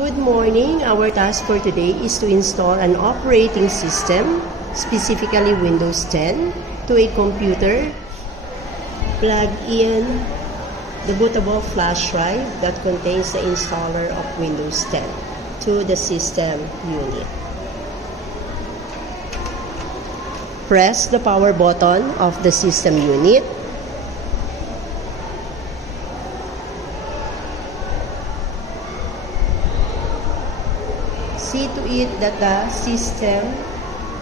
Good morning. Our task for today is to install an operating system, specifically Windows 10, to a computer. Plug in the bootable flash drive that contains the installer of Windows 10 to the system unit. Press the power button of the system unit. See to it that the system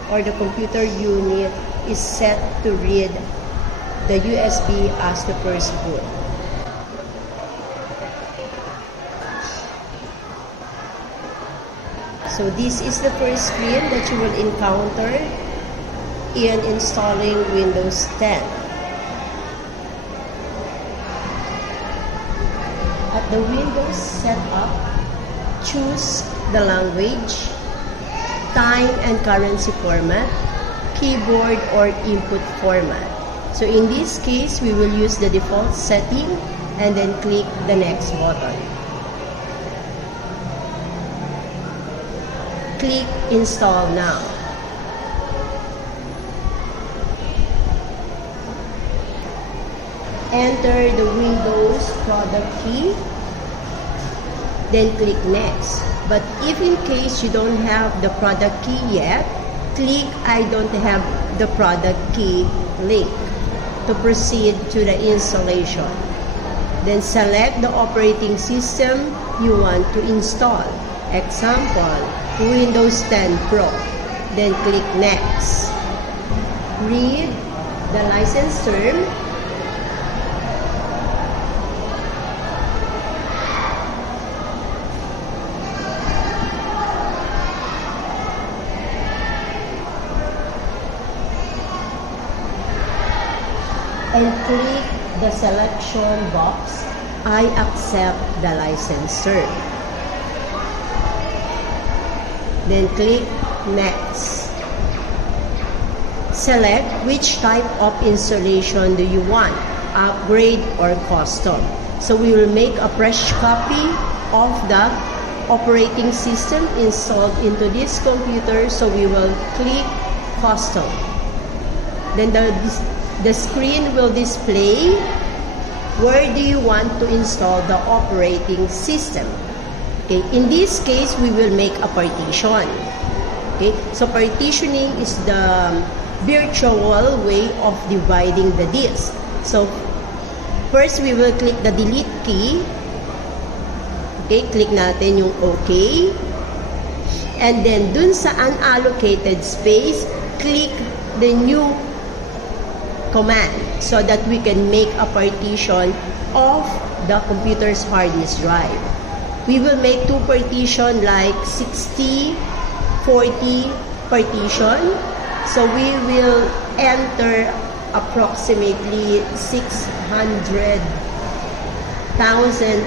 or the computer unit is set to read the USB as the first boot. So this is the first screen that you will encounter in installing Windows 10. At the Windows setup, choose the language, time and currency format, keyboard or input format. So in this case, we will use the default setting and then click the next button. Click install now. Enter the Windows product key, then click next. But if in case you don't have the product key yet, click I don't have the product key link to proceed to the installation. Then select the operating system you want to install. Example, Windows 10 Pro. Then click next. Read the license term. And click the selection box, I accept the license term. Then click next. Select which type of installation do you want, upgrade or custom. So we will make a fresh copy of the operating system installed into this computer, so we will click custom. Then the screen will display where do you want to install the operating system. Okay, in this case, we will make a partition. Okay, so partitioning is the virtual way of dividing the disk. So first, we will click the delete key. Okay, click natin yung OK. And then dun sa unallocated space, click the new command so that we can make a partition of the computer's hard disk drive. We will make two partition like 60-40 partition. So we will enter approximately 600,000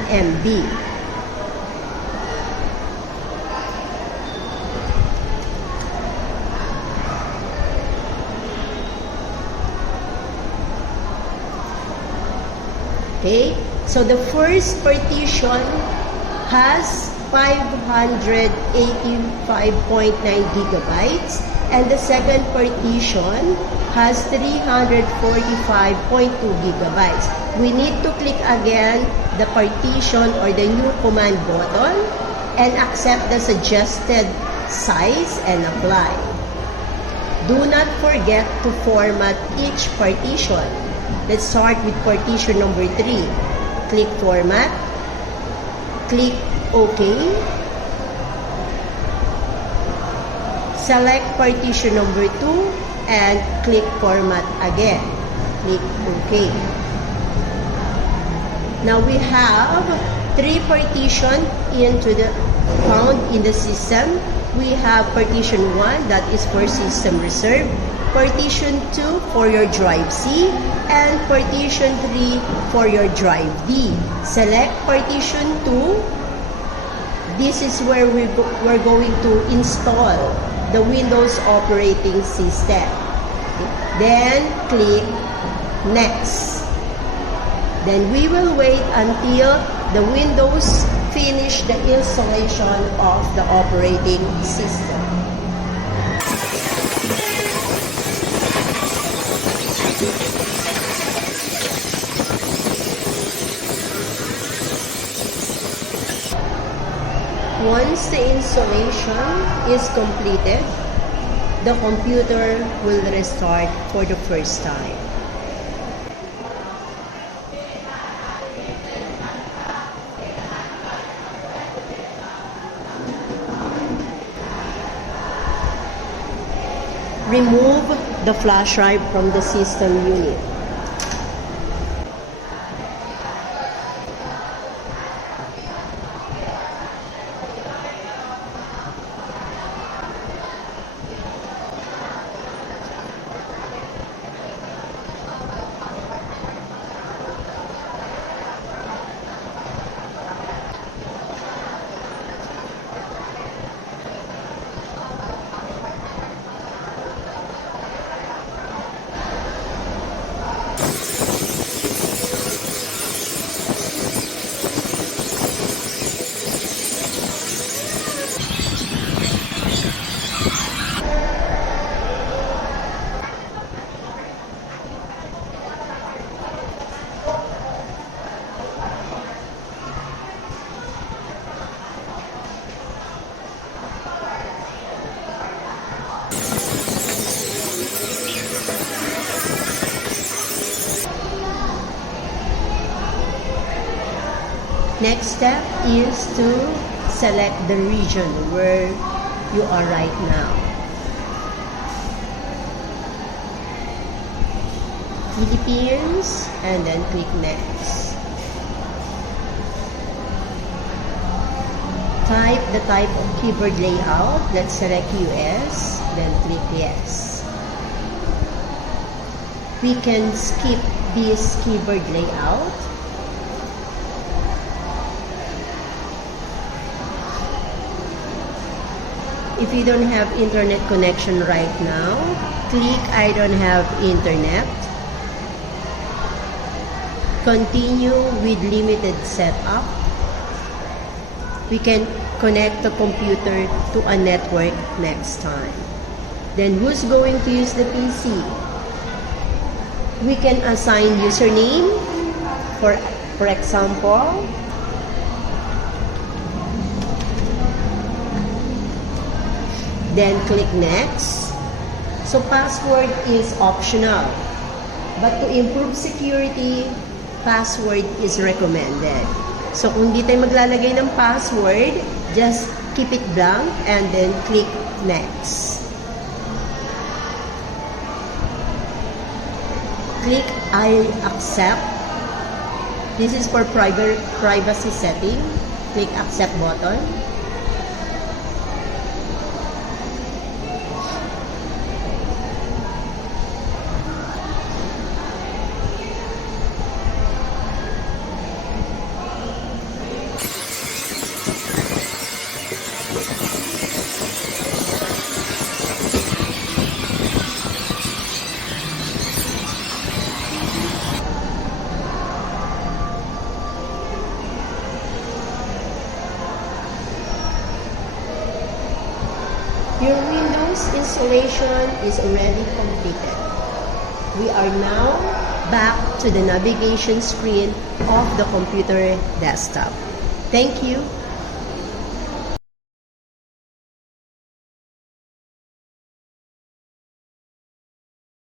MB. Okay, so the first partition has 585.9 gigabytes and the second partition has 345.2 gigabytes. We need to click again the partition or the new command button and accept the suggested size and apply. Do not forget to format each partition. Let's start with partition number 3. Click format. Click OK. Select partition number 2 and click format again. Click OK. Now we have 3 partitions found in the system. We have partition 1 that is for system reserve. Partition 2 for your drive C, and partition 3 for your drive D. Select partition 2. This is where we're going to install the Windows operating system. Then click next. Then we will wait until the Windows finish the installation of the operating system. Once the installation is completed, the computer will restart for the first time. Remove the flash drive from the system unit. Next step is to select the region where you are right now. Philippines, and then click Next. Type the type of keyboard layout. Let's select US, then click Yes. We can skip this keyboard layout. If you don't have internet connection right now, click I don't have internet. Continue with limited setup. We can connect the computer to a network next time. Then who's going to use the PC? We can assign username. For example, then click Next. So password is optional, but to improve security, password is recommended. So kung di tayo maglalagay ng password, just keep it blank and then click Next. Click I accept. This is for privacy setting. Click Accept button. Your Windows installation is already completed. We are now back to the navigation screen of the computer desktop. Thank you.